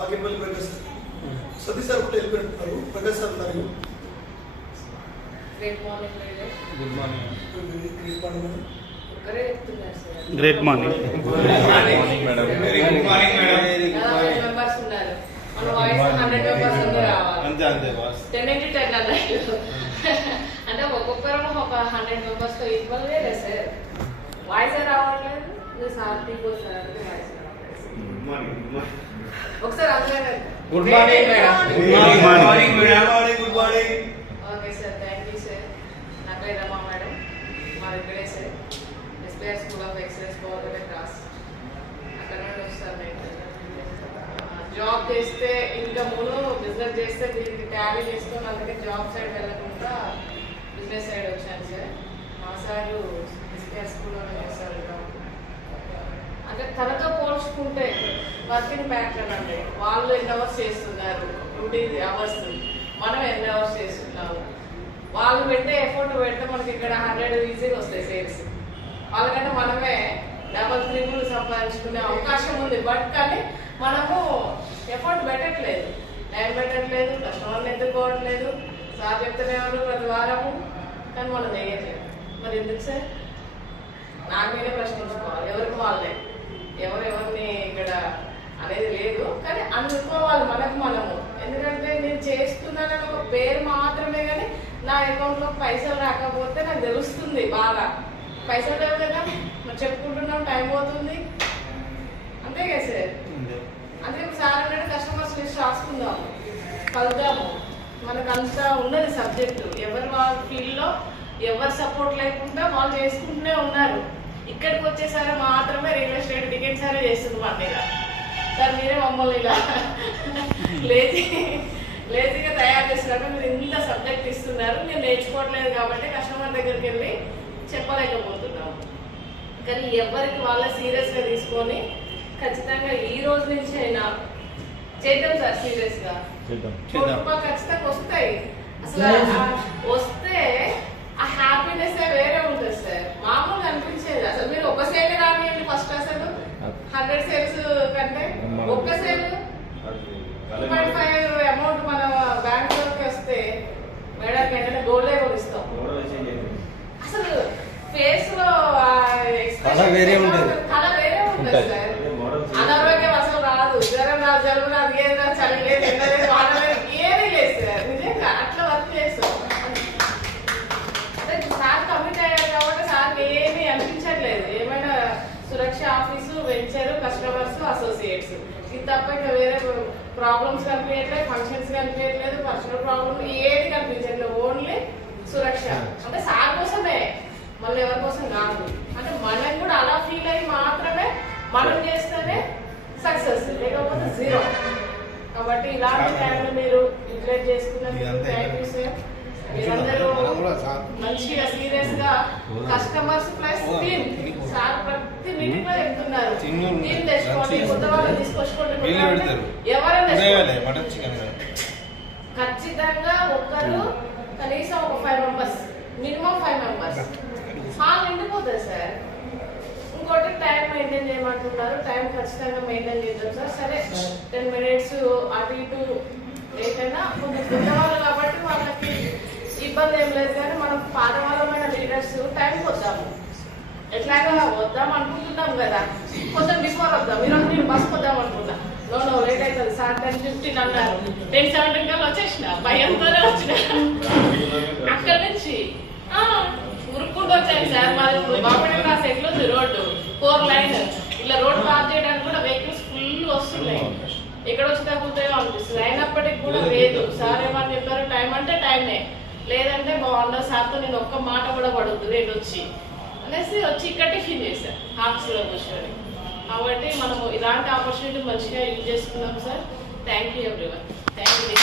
Bagepalli Prakash sir, Satish sir కూడా వెళ్ళిపోతున్నారు. Prakash sir ఉన్నారు. Great morning. Good morning. Great morning. Madam. Very good morning madam. Members ఉన్నారు. మన వాయిస్ 100 మెంబర్స్ ఉంది రావాలి. అంతే బాస్. 10 అన్నట్టు. అంటే ఒక్కొక్కరు ఒక 100 మెంబర్స్ తో ఈక్వల్ లేదు సార్. వాయిస్ రావట్లేదు. మీరు సార్ తీగో సార్ వాయిస్ రావట్లేదు. Good morning. ఒకసారి అందరూ good morning madam. Good morning madam. Good morning. Okay sir, thank you sir. నా పేరు రమా మేడం. మా ఇక్కడే sir SPR school of excellence government class. అక్కడ నుండి వస్తాను నేను. జాబ్ చేస్తే ఇన్కమ్ను బిజినెస్ చేస్తే దీనికి ట్యాలీ చేసుకొని అందుకే జాబ్ సైడ్ వెళ్ళకుండా బిజినెస్ సైడ్ వచ్చాను సార్. మా సారు ఎస్పీఆర్ స్కూల్లోనే చేస్తారు. అంటే తనతో పోల్చుకుంటే వర్కింగ్ ప్యాటర్న్ అంటే వాళ్ళు ఎన్ని అవర్స్ చేస్తున్నారు, 20 అవర్స్, మనం ఎన్ని అవర్స్ చేస్తున్నాము. వాళ్ళు పెట్టే ఎఫర్ట్ పెడితే మనకి ఇక్కడ 100 ఈజీగా వస్తాయి సేల్స్. వాళ్ళకంటే మనమే డబల్ 3 సంపాదించుకునే అవకాశం ఉంది. బట్ కానీ మనము ఎఫర్ట్ పెట్టట్లేదు, టైం పెట్టట్లేదు, కస్టమర్ని ఎదుర్కోవట్లేదు. సార్ చెప్తూనే ఉన్నారు ప్రతి వారము, కానీ మనం చేయట్లేదు. మరి ఎందుకు సార్? నా మీదే ప్రశ్నించుకోవాలి. ఎవరికి వాళ్ళే, ఎవరిని ఇక్కడ అనేది లేదు. కానీ అనుకోవాలి మనకు మనము. ఎందుకంటే నేను చేస్తున్నానని ఒక పేరు మాత్రమే, కానీ నా అకౌంట్లో పైసలు రాకపోతే నాకు తెలుస్తుంది బాగా. పైసలు లేవు కదా, మరి చెప్పుకుంటున్నాం, టైం పోతుంది. అంతే కదా సార్? అందుకే సార్ అన్నట్టు కస్టమర్స్ లిస్ట్ రాసుకుందాము, కలుద్దాము. మనకు అంతా ఉన్నది సబ్జెక్టు. ఎవరు వాళ్ళ ఫీల్డ్లో ఎవరు సపోర్ట్ లేకుండా వాళ్ళు చేసుకుంటూనే ఉన్నారు. ఇక్కడికి వచ్చేసరి మాత్రమే రియల్ ఎస్టేట్ టికెట్ సరే చేస్తుంది మన మీద. సార్ మీరే మమ్మల్ని ఇలా లేజీగా తయారు చేస్తున్నారు. మీరు ఇంత సబ్జెక్ట్ ఇస్తున్నారు, మీరు నేర్చుకోవట్లేదు కాబట్టి కస్టమర్ దగ్గరికి వెళ్ళి చెప్పలేకపోతున్నాము. కానీ ఎవరికి వాళ్ళ సీరియస్గా తీసుకొని ఖచ్చితంగా ఈ రోజు నుంచి అయినా చేద్దాం సార్. సీరియస్గా రూపాయలు ఖచ్చితంగా వస్తాయి. అసలు వస్తే ఆ హ్యాపీనెస్ వేరే ఉంటుంది సార్. మామూలుగా అనిపించేది అసలు మీరు ఒక సేల్ రానియండి ఫస్ట్. అసలు 100 సేల్స్ కంటే ఒక్క సేల్ 2.5 అమౌంట్ మన బ్యాంక్ లోకి వస్తే మేడం వెంటనే గోల్డే కొనిస్తాం. అసలు ఫేస్ లో కళ వేరే ఉంటుంది సార్. అనారోగ్యం అసలు రాదు, జ్వరం రాదు, జలుబు రాదు, ఏది రాదు, చలి లేదు, ఎండ లేదు, వాన లేదు, ఏది లేదు సార్. నిజంగా అట్లా వర్క్ చేస్తాం. సార్ కమిట్ అయ్యారు కాబట్టి సార్ ఏమీ అనిపించట్లేదు. ఏమైనా సురక్ష ఆఫీసు, వెంచర్, కస్టమర్స్, అసోసియేట్స్, ఇది తప్ప ఇంకా వేరే ప్రాబ్లమ్స్ కనిపించట్లేదు, ఫంక్షన్స్ కనిపించట్లేదు, పర్సనల్ ప్రాబ్లమ్ ఏది కనిపించట్లేదు. ఓన్లీ సురక్ష. అంటే సార్ కోసమే, మళ్ళీ ఎవరి కోసం కాదు. అంటే మనం కూడా అలా ఫీల్ అయ్యి మాత్రమే మనం చేస్తేనే సక్సెస్, లేకపోతే జీరో. కాబట్టి ఇలాంటి టైంలో మీరు యూటిలైజ్ చేసుకున్నందుకు థ్యాంక్ యూ సార్. మీరందరూ మంచిగా సీరియస్ గా కస్టమర్స్ ప్లస్ టీమ్. సార్ ప్రతి మీటింగ్ లో చెప్తున్నారు టీమ్ తెచ్చుకోండి, కొత్త వాళ్ళు తీసుకొచ్చుకోండి. ఎవరైనా ఖచ్చితంగా ఒక్కరు కనీసం ఒక 5 మెంబర్స్, మినిమం 5 మెంబర్స్ హాల్ నిండిపోతుంది సార్. ఇంకోటి టైం మెయింటైన్ చేయమంటున్నారు. టైం ఖచ్చితంగా మెయింటైన్ చేద్దాం సార్. సరే 10 మినిట్స్ అటు ఇటు లేట్ అయినా కొంచెం పెద్దవాళ్ళు కాబట్టి వాళ్ళకి ఇబ్బంది ఏం లేదు. కానీ మనం పాతవాళ్ళమైన లీడర్స్ టైంకి వద్దాము. ఎట్లాగా వద్దాం అనుకుంటున్నాం కదా, కొంచెం బిఫోర్ వద్దాం. ఈరోజు నేను బస్కి వద్దాం అనుకున్నా, నో లేట్ అవుతుంది సార్. 10:15 అన్నారు, 10:17 కల్లా వచ్చేసిన, భయంతోనే వచ్చిన. అక్కడ నుంచి ఉరుక్కుంటూ వచ్చాను సార్. మాది బాపట్ల క్లాస్ ఎట్లుంది రోడ్డు, 4 లైన్. ఇలా రోడ్డు పాస్ చేయడానికి కూడా వెహికల్స్ ఫుల్ వస్తున్నాయి. ఇక్కడ వచ్చి తగ్గుతాయో అనిపిస్తుంది. అయినప్పటికీ కూడా లేదు. సార్ ఏమని చెప్పారు, టైం అంటే టైమే, లేదంటే బాగుండదు సార్తో నేను ఒక్క మాట కూడా పడద్దు రేపు వచ్చి అనేసి వచ్చి ఇక్కడ టిఫిన్ చేశాను ఆఫీస్లో కూర్చొని. కాబట్టి మనము ఇలాంటి ఆపర్చునిటీ మంచిగా యూజ్ చేసుకున్నాం sir. Thank you everyone. Thank you.